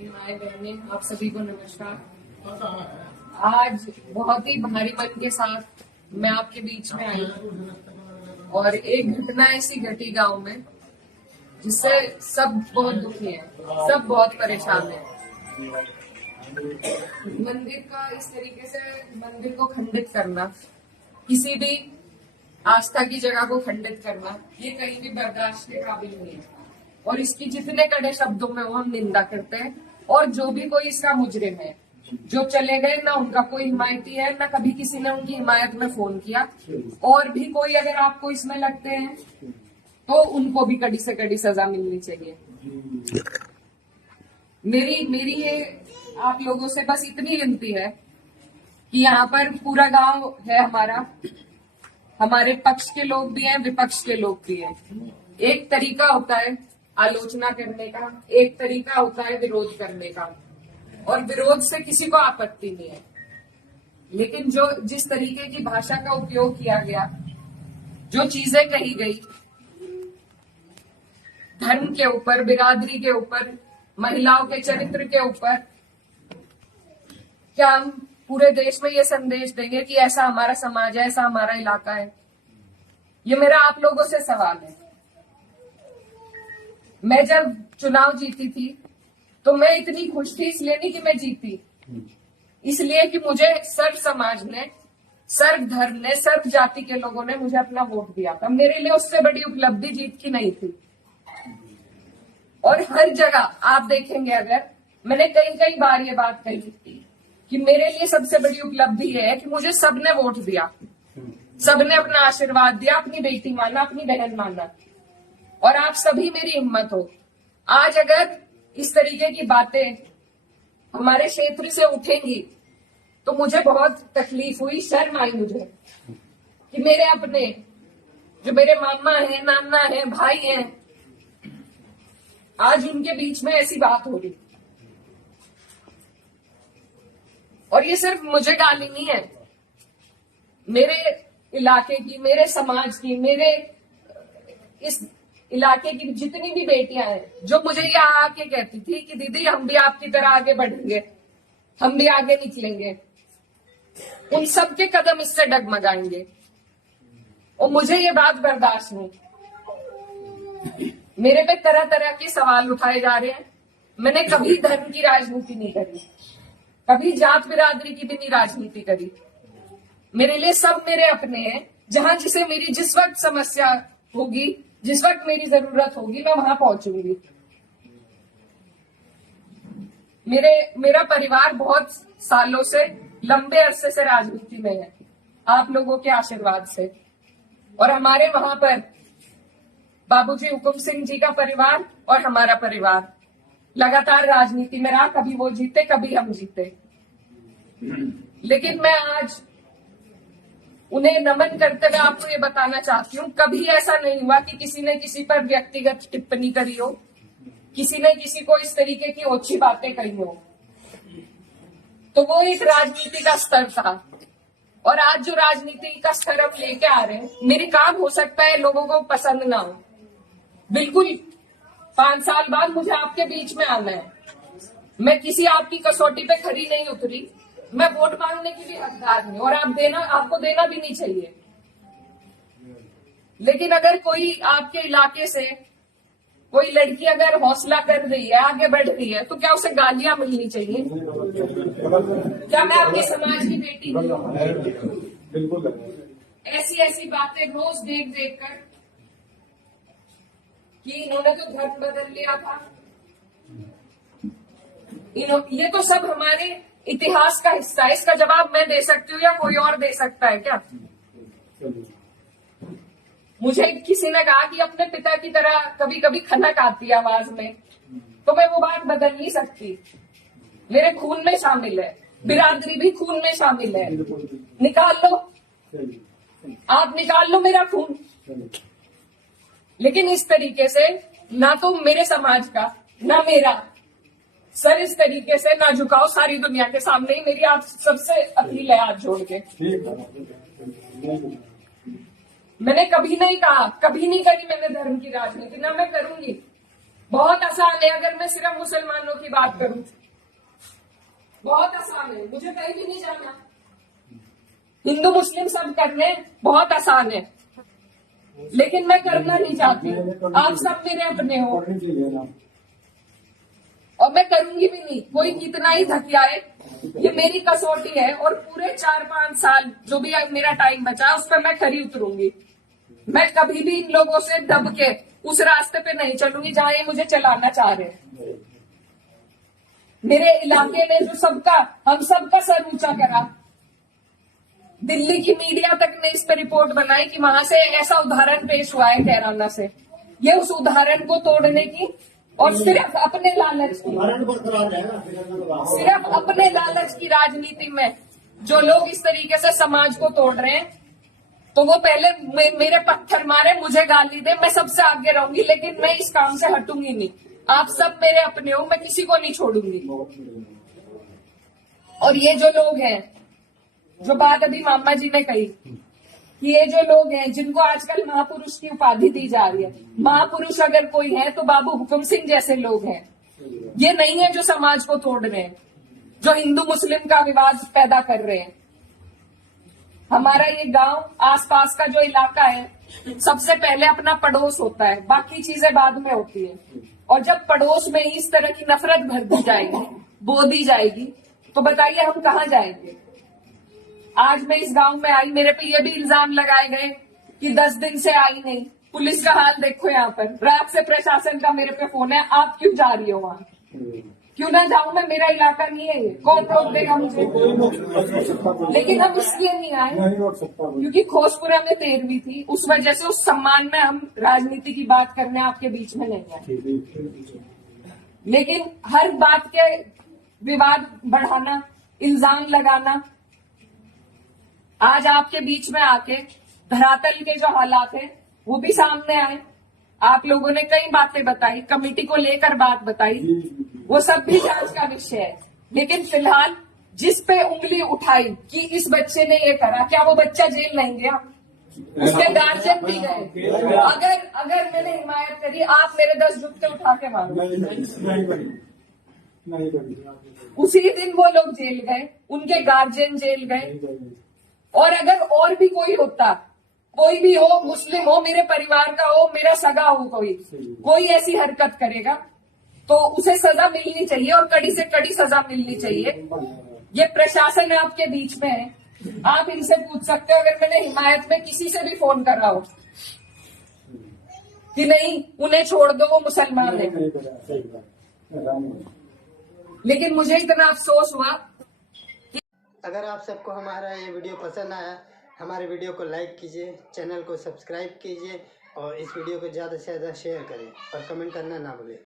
मेरी माए बहने, आप सभी को नमस्कार। आज बहुत ही भारी मन के साथ मैं आपके बीच में आई और एक घटना ऐसी घटी गांव में जिससे सब बहुत दुखी हैं, सब बहुत परेशान हैं। मंदिर का इस तरीके से मंदिर को खंडित करना, किसी भी आस्था की जगह को खंडित करना, ये कहीं भी बर्दाश्त के काबिल नहीं है और इसकी जितने कड़े शब्दों में वो हम निंदा करते हैं। और जो भी कोई इसका मुजरिम है, जो चले गए, ना उनका कोई हिमायती है, ना कभी किसी ने उनकी हिमायत में फोन किया। और भी कोई अगर आपको इसमें लगते हैं तो उनको भी कड़ी से कड़ी सजा मिलनी चाहिए। मेरी ये आप लोगों से बस इतनी विनती है कि यहाँ पर पूरा गांव है हमारा, हमारे पक्ष के लोग भी हैं, विपक्ष के लोग भी हैं। एक तरीका होता है आलोचना करने का, एक तरीका होता है विरोध करने का, और विरोध से किसी को आपत्ति नहीं है। लेकिन जिस तरीके की भाषा का उपयोग किया गया, जो चीजें कही गई धर्म के ऊपर, बिरादरी के ऊपर, महिलाओं के चरित्र के ऊपर, क्या हम पूरे देश में ये संदेश देंगे कि ऐसा हमारा समाज है, ऐसा हमारा इलाका है? ये मेरा आप लोगों से सवाल है। मैं जब चुनाव जीती थी तो मैं इतनी खुश थी, इसलिए नहीं कि मैं जीती, इसलिए कि मुझे सर्व समाज ने, सर्व धर्म ने, सर्व जाति के लोगों ने मुझे अपना वोट दिया था। मेरे लिए उससे बड़ी उपलब्धि जीत की नहीं थी। और हर जगह आप देखेंगे, अगर मैंने कई बार ये बात कही कि मेरे लिए सबसे बड़ी उपलब्धि ये है कि मुझे सबने वोट दिया, सबने अपना आशीर्वाद दिया, अपनी बेटी माना, अपनी बहन माना, और आप सभी मेरी हिम्मत हो। आज अगर इस तरीके की बातें हमारे क्षेत्र से उठेंगी तो मुझे बहुत तकलीफ हुई, शर्म आई मुझे कि मेरे अपने, जो मेरे मामा हैं, नाना हैं, भाई हैं, आज उनके बीच में ऐसी बात हो रही। और ये सिर्फ मुझे गाली नहीं है, मेरे इलाके की, मेरे समाज की, मेरे इस इलाके की जितनी भी बेटियां हैं, जो मुझे ये आके कहती थी कि दीदी हम भी आपकी तरह आगे बढ़ेंगे, हम भी आगे निकलेंगे, उन सब के कदम इससे डगमगाएंगे। और मुझे ये बात बर्दाश्त नहीं। मेरे पे तरह तरह के सवाल उठाए जा रहे हैं। मैंने कभी धर्म की राजनीति नहीं करी, कभी जात बिरादरी की भी नहीं राजनीति करी। मेरे लिए सब मेरे अपने हैं। जहां जिसे मेरी जिस वक्त समस्या होगी, जिस वक्त मेरी जरूरत होगी, मैं वहां पहुंचूंगी। मेरा परिवार बहुत सालों से, लंबे अरसे से राजनीति में है, आप लोगों के आशीर्वाद से। और हमारे वहां पर बाबूजी हुकुम सिंह जी का परिवार और हमारा परिवार लगातार राजनीति में रहा। कभी वो जीते, कभी हम जीते। लेकिन मैं आज उन्हें नमन करते हुए आपको ये बताना चाहती हूँ, कभी ऐसा नहीं हुआ कि किसी ने किसी पर व्यक्तिगत टिप्पणी करी हो, किसी ने किसी को इस तरीके की ओछी बातें कही हो। तो वो एक राजनीति का स्तर था। और आज जो राजनीति का स्तर हम लेके आ रहे हैं, मेरे काम हो सकता है लोगों को पसंद ना हो, बिल्कुल 5 साल बाद मुझे आपके बीच में आना है। मैं किसी आपकी कसौटी पे खरी नहीं उतरी, मैं वोट मांगने की भी हकदार नहीं, और आपको देना भी नहीं चाहिए। लेकिन अगर कोई आपके इलाके से कोई लड़की अगर हौसला कर रही है, आगे बढ़ रही है, तो क्या उसे गालियां मिलनी चाहिए? क्या मैं आपके समाज की बेटी नहीं हूँ? ऐसी बातें रोज देख कर कि इन्होंने तो धर्म बदल लिया था, ये तो सब हमारे इतिहास का हिस्सा है। इसका जवाब मैं दे सकती हूँ या कोई और दे सकता है क्या? मुझे किसी ने कहा कि अपने पिता की तरह कभी कभी खनक आती है आवाज में, तो मैं वो बात बदल नहीं सकती। मेरे खून में शामिल है, बिरादरी भी खून में शामिल है। निकाल लो, आप निकाल लो मेरा खून। लेकिन इस तरीके से ना तो मेरे समाज का, ना मेरा सर इस तरीके से ना झुकाओ सारी दुनिया के सामने ही। मेरी आप सबसे अपील है हाथ जोड़ के। मैंने कभी नहीं कहा, कभी नहीं करी मैंने धर्म की राजनीति, ना मैं करूंगी। बहुत आसान है अगर मैं सिर्फ मुसलमानों की बात करूं, बहुत आसान है, मुझे कहीं भी नहीं जाना। हिंदू मुस्लिम सब कर रहे हैं, बहुत आसान है, लेकिन मैं करना नहीं चाहती। आप सब मेरे अपने हो और मैं करूंगी भी नहीं। कोई कितना ही धकियाए, ये मेरी कसौटी है और पूरे 4-5 साल जो भी मेरा टाइम बचा है उस पर मैं खरी उतरूंगी। मैं कभी भी इन लोगों से दब के उस रास्ते पे नहीं चलूंगी जहां ये मुझे चलाना चाह रहे हैं। मेरे इलाके ने जो हम सबका सर ऊंचा करा, दिल्ली की मीडिया तक ने इस पर रिपोर्ट बनाई कि वहां से ऐसा उदाहरण पेश हुआ है कैराना से। ये उस उदाहरण को तोड़ने की और सिर्फ अपने लालच की राजनीति में जो लोग इस तरीके से समाज को तोड़ रहे हैं, तो वो पहले मेरे पत्थर मारे, मुझे गाली दे, मैं सबसे आगे रहूंगी, लेकिन मैं इस काम से हटूंगी नहीं। आप सब मेरे अपने हो, मैं किसी को नहीं छोड़ूंगी। और ये जो लोग हैं, जो बात अभी मामा जी ने कही कि ये जो लोग हैं जिनको आजकल महापुरुष की उपाधि दी जा रही है, महापुरुष अगर कोई है तो बाबू हुकुम सिंह जैसे लोग हैं। ये नहीं है जो समाज को तोड़ रहे हैं, जो हिंदू मुस्लिम का विवाद पैदा कर रहे हैं। हमारा ये गांव, आसपास का जो इलाका है, सबसे पहले अपना पड़ोस होता है, बाकी चीजें बाद में होती है। और जब पड़ोस में इस तरह की नफरत भर दी जाएगी, बो दी जाएगी, तो बताइए हम कहाँ जाएंगे। आज मैं इस गांव में आई, मेरे पे ये भी इल्जाम लगाए गए कि 10 दिन से आई नहीं। पुलिस का हाल देखो यहाँ पर, रात से प्रशासन का मेरे पे फोन है, आप क्यों जा रही हो वहाँ? क्यों ना जाऊं मैं, मेरा इलाका नहीं है ये, कौन रोक देगा मुझे? लेकिन हम इसलिए नहीं आए क्योंकि खोजपुरा में 13वीं थी, उस वजह से उस सम्मान में हम राजनीति की बात करने आपके बीच में नहीं आए। लेकिन हर बात के विवाद बढ़ाना, इल्जाम लगाना, आज आपके बीच में आके धरातल के जो हालात है वो भी सामने आए। आप लोगों ने कई बातें बताई, कमेटी को लेकर बात बताई, वो सब भी जांच का विषय है। लेकिन फिलहाल जिस पे उंगली उठाई कि इस बच्चे ने ये करा, क्या वो बच्चा जेल नहीं गया? उसके गार्जियन भी गए। अगर मैंने हिमायत करी, आप मेरे 10 जुत्ते उठा के मारो। उसी दिन वो लोग जेल गए, उनके गार्जियन जेल गए। और अगर और भी कोई होता, कोई भी हो, मुस्लिम हो, मेरे परिवार का हो, मेरा सगा हो, कोई ऐसी हरकत करेगा तो उसे सजा मिलनी चाहिए और कड़ी से कड़ी सजा मिलनी चाहिए। ये प्रशासन आपके बीच में है, आप इनसे पूछ सकते हो। अगर मैंने हिमायत में किसी से भी फोन करा हो कि नहीं उन्हें छोड़ दो, वो मुसलमान है, लेकिन मुझे इतना अफसोस हुआ। अगर आप सबको हमारा ये वीडियो पसंद आया, हमारे वीडियो को लाइक कीजिए, चैनल को सब्सक्राइब कीजिए और इस वीडियो को ज़्यादा से ज़्यादा शेयर करें और कमेंट करना ना भूलें।